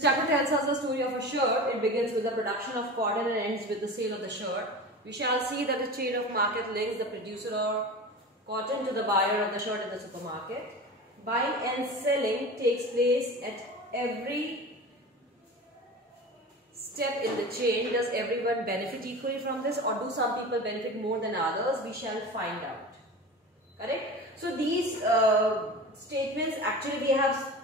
Chapter tells us the story of a shirt. It begins with the production of cotton and ends with the sale of the shirt. We shall see that a chain of market links the producer of cotton to the buyer of the shirt in the supermarket. Buying and selling takes place at every step in the chain. Does everyone benefit equally from this, or do some people benefit more than others? We shall find out. Correct? So these statements actually we have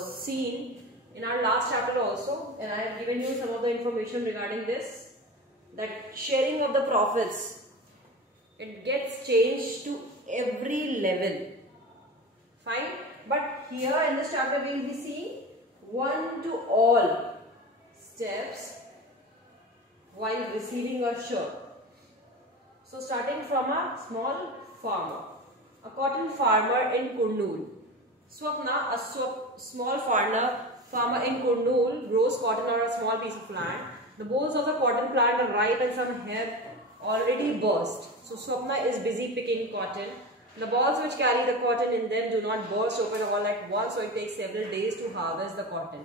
seen in our last chapter also, and I have given you some of the information regarding this, that sharing of the profits, it gets changed to every level. Fine, but here in this chapter we will be seeing one to all steps while receiving a shirt. So starting from a small farmer, a cotton farmer in Kurnool. Swapna, a small farmer in Kurnool, grows cotton on a small piece of land. The bolls of the cotton plant are ripe and some have already burst. So Swapna is busy picking cotton. The balls which carry the cotton in them do not burst open all at once, so it takes several days to harvest the cotton.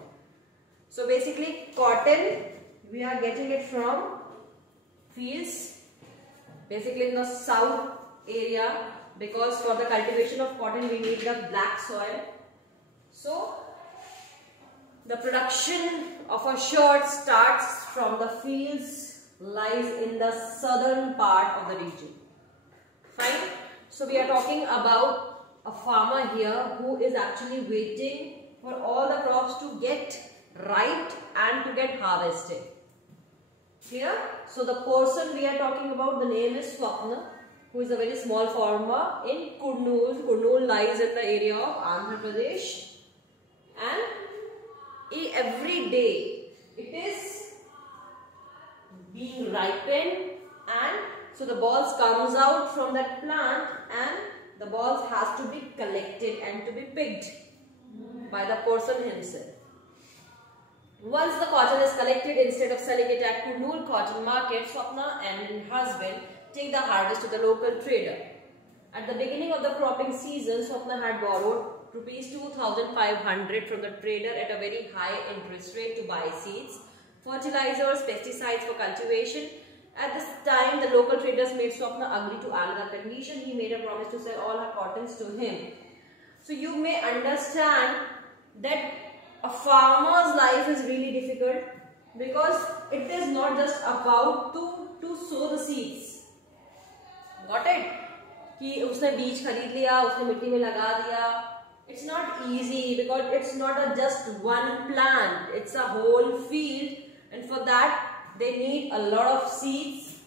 So basically cotton, we are getting it from fields, basically in the south area, because for the cultivation of cotton we need the black soil. So the production of a shirt starts from the fields, lies in the southern part of the region. Fine. So we are talking about a farmer here who is actually waiting for all the crops to get ripe and to get harvested. Clear? So the person we are talking about, the name is Swapna, who is a very small farmer in Kurnool. Kurnool lies in the area of Andhra Pradesh, and every day it is being ripened, and so the balls comes out from that plant and the balls has to be collected and to be picked by the person himself. Once the cotton is collected, instead of selling it at Kurnool cotton market, Swapna and her husband take the harvest to the local trader. At the beginning of the cropping season, Swapna had borrowed rupees 2,500 from the trader at a very high interest rate to buy seeds, fertilizers, pesticides for cultivation. At this time, the local traders made Swapna agree to another condition. He made a promise to sell all her cottons to him. So you may understand that a farmer's life is really difficult, because it is not just about to sow the seeds. Got it? कि उसने बीज खरीद लिया, उसने मिट्टी में लगा दिया. It's not easy, because it's not just one plant. It's a whole field, and for that they need a lot of seeds.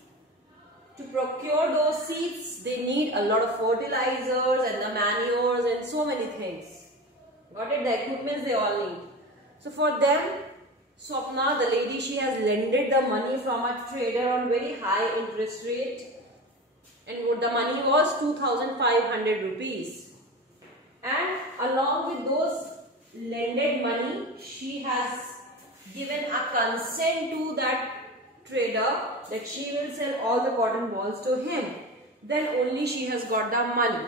To procure those seeds, they need a lot of fertilizers and the manures and so many things. Got it? The equipment they all need. So for them, Swapna, the lady, she has lended the money from a trader on very high interest rate, and the money was 2,500 rupees. And along with those lended money, she has given a consent to that trader that she will sell all the cotton balls to him. Then only she has got the money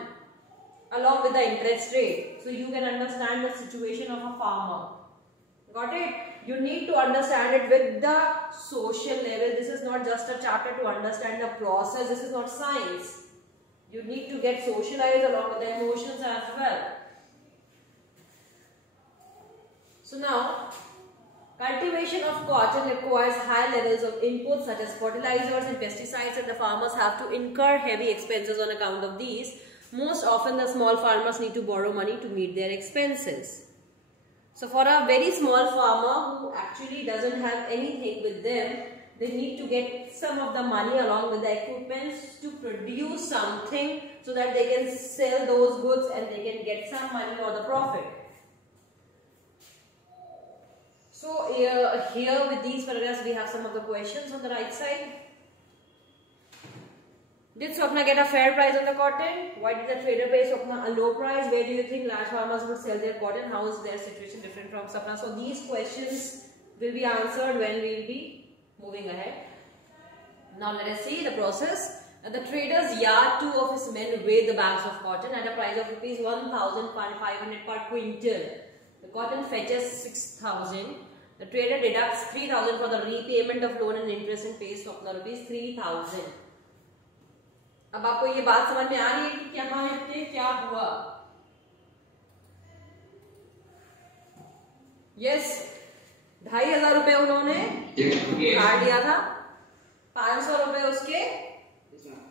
along with the interest rate. So you can understand the situation of a farmer. Got it? You need to understand it with the social level. This is not just a chapter to understand the process. This is not science. You need to get socialized along with the emotions as well. So now, cultivation of cotton requires high levels of inputs such as fertilizers and pesticides, and the farmers have to incur heavy expenses on account of these. Most often the small farmers need to borrow money to meet their expenses. So for a very small farmer who actually doesn't have anything with them, they need to get some of the money along with the equipment to produce something so that they can sell those goods and they can get some money or the profit. So here with these paragraphs we have some of the questions on the right side. Did Swapna get a fair price on the cotton? Why did the trader pay Swapna a low price? Where do you think large farmers would sell their cotton? How is their situation different from Swapna? So these questions will be answered when we will be moving ahead. Now let us see the process. At the trader's yard, two of his men weighed the bags of cotton at a price of rupees 1,500 per quintal. The cotton fetches 6,000. The trader deducts 3,000 for the repayment of loan and interest and pays Swapna rupees 3,000. अब आपको ये बात समझ में आ रही है कि यहाँ पे क्या हुआ? यस, 2,500 रुपए उन्होंने उधार दिया था, 500 रुपए उसके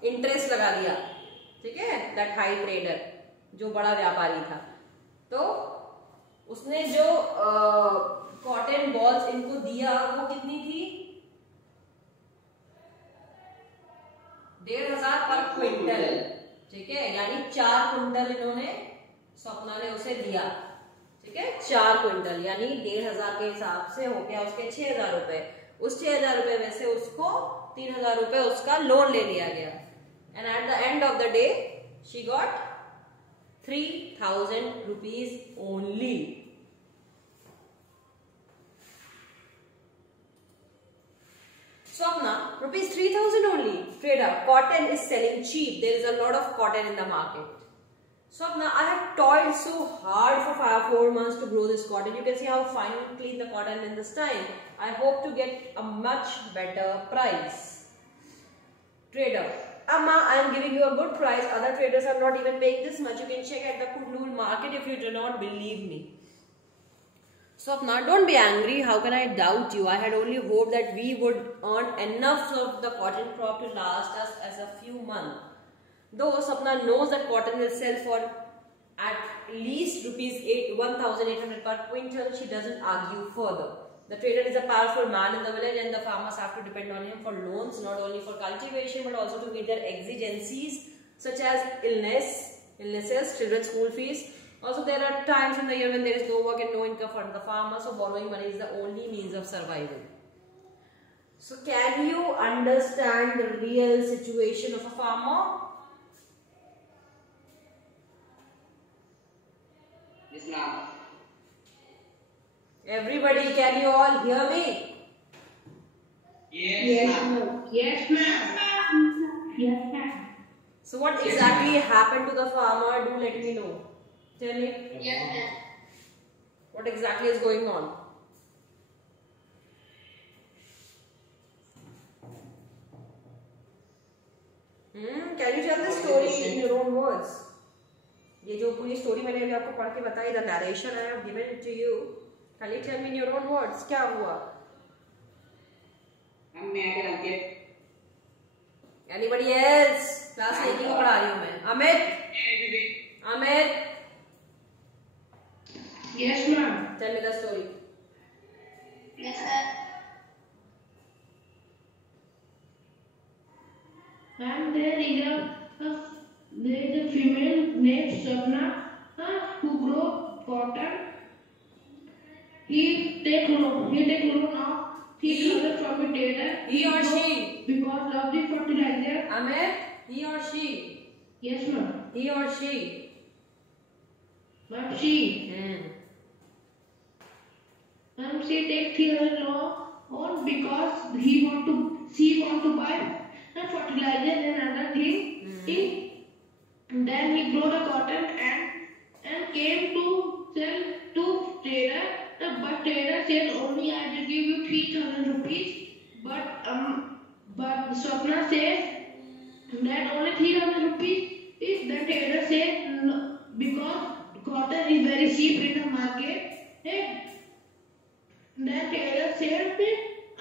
इंटरेस्ट लगा दिया, ठीक है, दैट हाई ट्रेडर जो बड़ा व्यापारी था। तो उसने जो कॉटन बॉल्स इनको दिया वो कितनी थी? 1,500 पर क्विंटल, ठीक है, यानी 4 क्विंटल इन्होंने स्वप्ना ने उसे दिया, ठीक है, 4 क्विंटल यानी 1,500 के हिसाब से हो गया उसके 6,000 रुपए। उस 6,000 रुपए में से उसको 3,000 रुपए उसका लोन ले लिया गया, and at the end of the day she got 3,000 rupees only. Swapna, rupees 3,000 only. Trader, cotton is selling cheap. There is a lot of cotton in the market. Swapna, I have toiled so hard for 4 months to grow this cotton. You can see how fine and clean the cotton in this time. I hope to get a much better price. Trader, Amma, I am giving you a good price. Other traders are not even paying this much. You can check at the Kundul market if you do not believe me. Swapna, don't be angry. How can I doubt you? I had only hoped that we would earn enough of the cotton crop to last us as a few months. Though Swapna knows that cotton will sell for at least rupees 1,800 per quintal, she doesn't argue further. The trader is a powerful man in the village and the farmers have to depend on him for loans, not only for cultivation but also to meet their exigencies such as illnesses, children's school fees. Also, there are times in the year when there is no work and no income for the farmer, so borrowing money is the only means of survival. So, can you understand the real situation of a farmer? Yes, ma'am. Everybody, can you all hear me? Yes, ma'am. Yes, ma'am. Yes, ma'am. So, what exactly happened to the farmer? Do let me know. Tell me. Yes, ma'am. What exactly is going on? Can you tell the story in your own words? ये जो पूरी story मैंने अभी आपको पढ़ के बताई, the narration I have given it to you. Can you tell me in your own words? क्या हुआ? Anybody else? क्लास 8 को पढ़ा रही हूँ मैं. Amit. Amit. Yes, ma'am. Tell me the story. Yes, sir. And there is a female named Swapna who grow cotton. He take loan of 3,000 from the trader. He or she? Because of the fertilizer. Amit, he or she? Yes, ma'am. He or she? But she. And she take 3,000 loan because she want to buy the fertilizer and other thing. Then he grow the cotton and came to sell to trader. But trader said only I will give you 3,000 rupees. But Swapna says that only 3,000 rupees. If the trader said no, because cotton is very cheap in the market. The trader said,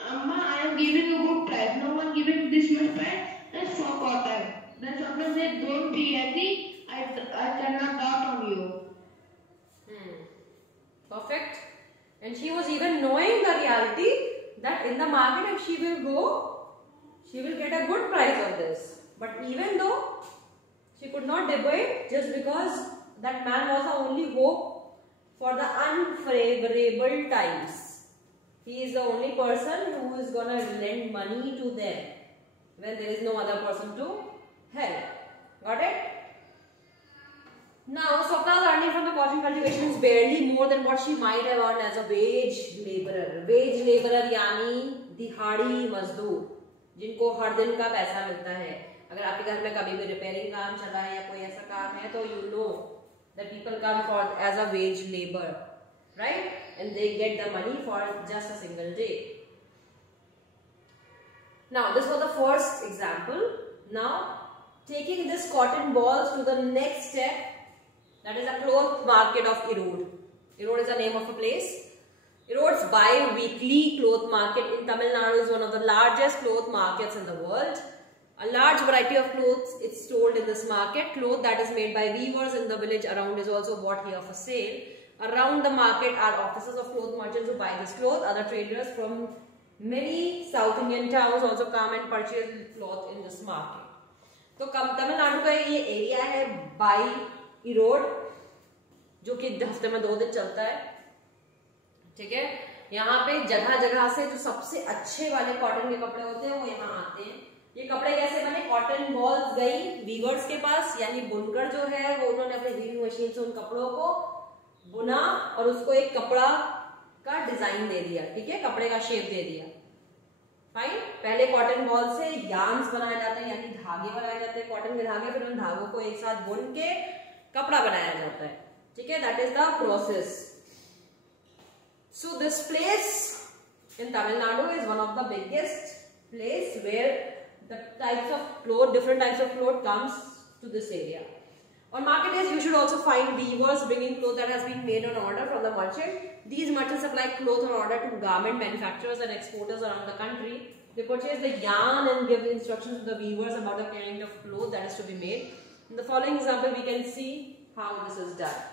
Amma, I am giving you good price. No one giving this much price. That's for cotton. Then Swapna said, don't be angry. I cannot doubt on you. Perfect. And she was even knowing the reality that in the market if she will go, she will get a good price on this. But even though she could not debate just because that man was the only hope for the unfavorable times. He is the only person who is gonna lend money to them when there is no other person to help. Got it? Now, Swapna's earning from the cotton cultivation is barely more than what she might have earned as a wage laborer. Wage laborer यानी दिहाड़ी मजदूर, जिनको हर दिन का पैसा मिलता है. अगर आपके घर में कभी भी रिपेयरिंग काम चल रहा है या कोई ऐसा काम है तो you know that people come for as a wage labor, right? And they get the money for just a single day. Now this was the first example. Now taking this cotton balls to the next step, that is a cloth market of Erode. Erode is the name of a place. Erode's bi-weekly cloth market in Tamil Nadu is one of the largest cloth markets in the world. A large variety of clothes is sold in this market. Cloth that is made by weavers in the village around is also bought here for sale. Around the market are offices of cloth merchants who buy this cloth. Other traders from many South Indian towns also come and purchase cloth in this market. तो तमिलनाडु का ये area है by road, जो कि हफ्ते में 2 दिन चलता है, ठीक है। यहाँ पे जगह जगह से जो सबसे अच्छे वाले कॉटन के कपड़े होते हैं वो यहाँ आते हैं। ये कपड़े कैसे बने? कॉटन बॉल्स गई वीवर्स के पास, यानी बुनकर जो है वो उन्होंने अपने वीविंग मशीन से उन कपड़ों को बुना और उसको एक कपड़ा का डिजाइन दे दिया, ठीक है, कपड़े का शेप दे दिया। फाइन। पहले कॉटन बॉल से यार्न्स बनाए जाते हैं, यानी धागे बनाए जाते हैं, कॉटन के धागे, फिर उन धागों को एक साथ बुन के कपड़ा बनाया जाता है, ठीक है। That is the process. So this place in Tamil Nadu is one of the biggest place where the types of cloth, different types of cloth comes to this area. On market days, you should also find weavers bringing cloth that has been made on order from the merchant. These merchants supply cloth on order to garment manufacturers and exporters around the country. They purchase the yarn and give instructions to the weavers about the kind of cloth that is to be made. In the following example, we can see how this is done.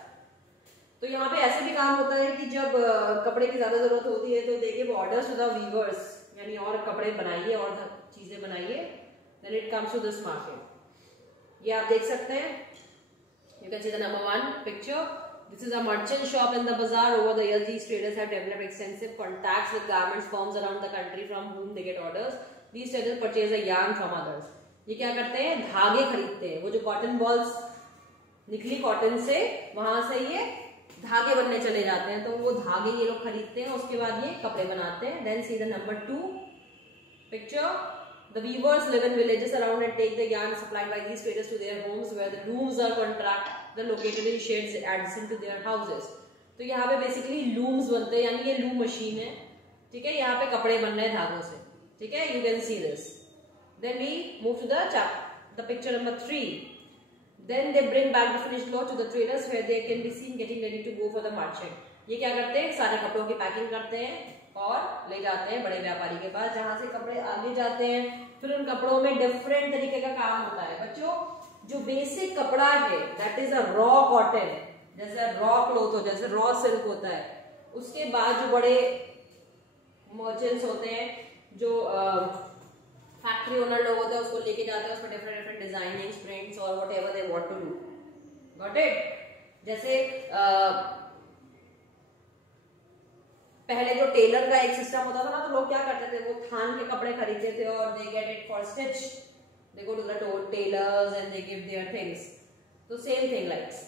तो यहाँ पे ऐसे भी काम होता है कि जब कपड़े की ज्यादा जरूरत होती है तो they give orders to the weavers, यानी और कपड़े बनाइए और चीजें बनाइए. Then it comes to this market. ये आप देख सकते हैं. You can see the number 1 picture. This is a merchant shop in the bazaar. Over the years, these traders have developed extensive contacts with garments firms around the country from whom they get orders. These traders purchase the yarn from others. ये क्या करते हैं? धागे खरीदते हैं. वो जो cotton balls निकली कॉटन से, वहां से ये धागे बनने चले जाते हैं, तो वो धागे ये लोग खरीदते हैं, उसके बाद ये कपड़े बनाते हैं. Then see the number 2 picture. The weavers live in villages around and take the yarn supplied by these traders to their homes, where the looms are contracted located in sheds adjacent to their houses. तो यहाँ पे basically looms बनते हैं, यानी ये loom machine है, ठीक है। यहाँ पे कपड़े बन रहे हैं धागों से, ठीक है। You can see this. Then we move to the picture number 3. Then they bring back the finished cloth to the traders, where they can be seen getting ready to go for the market. ये क्या करते हैं? सारे कपड़ों की packing करते हैं और ले जाते हैं बड़े व्यापारी के पास, जहां से कपड़े आगे जाते हैं। फिर उन कपड़ों में डिफरेंट तरीके का काम होता है बच्चों। जो बेसिक कपड़ा है that is a raw cotton, जैसे रॉ क्लोथ हो, जैसे रॉ सिल्क होता है। उसके बाद जो बड़े मर्चेंट्स होते हैं, जो फैक्ट्री ओनर लोग होते हैं, उसको लेके जाते हैं, उसमें डिफरेंट डिफरेंट डिजाइनिंग प्रिंट्स और whatever they want to do. Got it? जैसे पहले जो टेलर का एक सिस्टम होता था ना, तो लोग क्या करते थे, वो थान के कपड़े खरीदते थे और they get it for stitch, they go to the tailors and they give their things. तो सेम थिंग लाइक्स।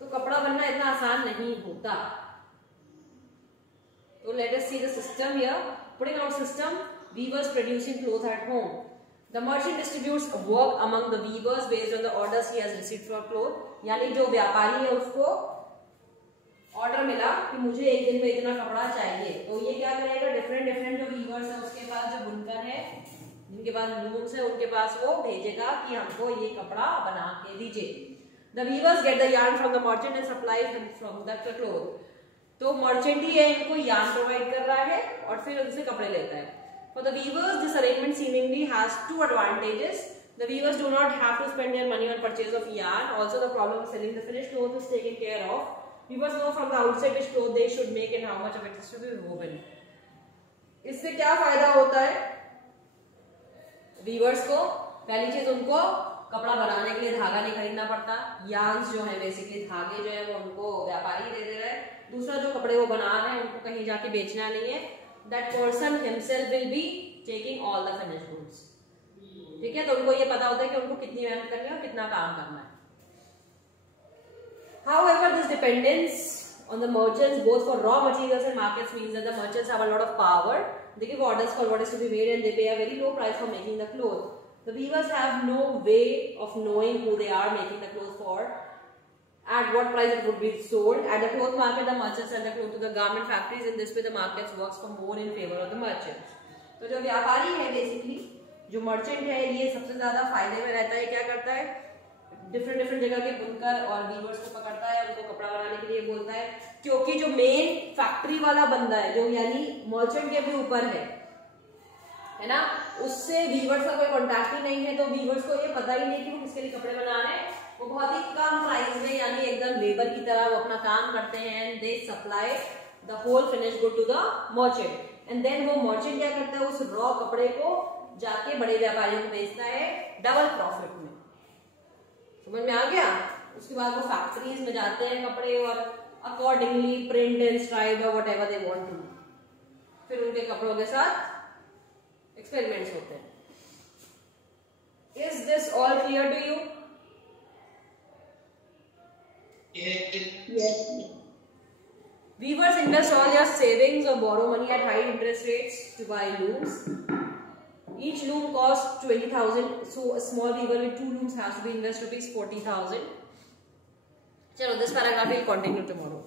तो कपड़ा बनना इतना आसान नहीं होता। तो let us see the system here. Putting out system, weavers producing cloth at home. The merchant distributes work among the weavers based on the orders he has received for cloth. यानी जो व्यापारी है उसको ऑर्डर मिला कि मुझे एक दिन में इतना कपड़ा चाहिए, तो ये क्या करेगा, डिफरेंट डिफरेंट जो वीवर्स है उसके पास, जो बुनकर है, जिनके पास लूम्स है, उनके पास वो भेजेगा कि हमको ये कपड़ा बना के दीजिए. The weavers get the yarn from the merchant and supply from the cloth. तो मर्चेंट ही है, इनको yarn प्रोवाइड कर रहा है और फिर उनसे कपड़े लेता है. For the weavers this arrangement seemingly has 2 advantages. The weavers do not have to spend their money on purchase of yarn. Also, the problem of selling the finished cloth is taken care of. Weavers know from the outset which cloth they should make and how much of it is to be woven. इससे क्या फायदा होता है viewers को? पहली चीज, उनको कपड़ा बनाने के लिए धागा नहीं खरीदना पड़ता. यार्न्स जो है बेसिकली धागे जो है वो उनको व्यापारी दे दे रहा है. दूसरा, जो कपड़े वो बना रहे हैं उनको कहीं जाके बेचना नहीं है. That person himself will be taking all the finished goods. ठीक है, तो उनको ये पता होता है कि उनको कितनी मेहनत करनी है और कितना काम करना है. However, this dependence on the merchants both for raw materials and markets means that the merchants have a lot of power. They give orders for what is to be made and they pay a very low price for making the cloth. The weavers have no way of knowing who they are making the clothes for. at what price it would be sold. At the cloth market, the merchants sell the cloth to the garment factories. In this way, the markets works for more in favor of the merchants. तो जो व्यापारी है basically, जो merchant है, ये सबसे ज्यादा फायदे में रहता है. क्या करता है? डिफरेंट जगह के बुनकर और वीवर्स को पकड़ता है, उनको कपड़ा बनाने के लिए बोलता है. क्योंकि जो मेन फैक्ट्री वाला बंदा है, जो यानी मर्चेंट के भी ऊपर है ना, उससे वीवर्स का कोई कॉन्टैक्ट ही नहीं है. तो वीवर्स को ये पता ही नहीं कि वो किसके लिए कपड़े बना रहे हैं. वो बहुत ही कम प्राइस में, यानी एकदम लेबर की तरह वो अपना काम करते हैं. And they supply the whole finish good to the merchant. And then वो मर्चेंट क्या करता है? उस रॉ कपड़े को जाके बड़े व्यापारियों को बेचता है डबल प्रॉफिट में. समझ में आ गया? उसके बाद वो फैक्ट्रीज में जाते हैं कपड़े और अकॉर्डिंगली प्रिंट एंड स्ट्राइप और व्हाटएवर दे वांट टू. फिर उनके कपड़ों के साथ एक्सपेरिमेंट्स होते हैं. Is this all clear to you? Yes. Weavers invest all their savings or borrow money at high interest rates to buy looms. Each loom costs 20,000. So a small weaver with 2 looms has to be invest rupees 40,000. Chalo, this paragraph will continue tomorrow.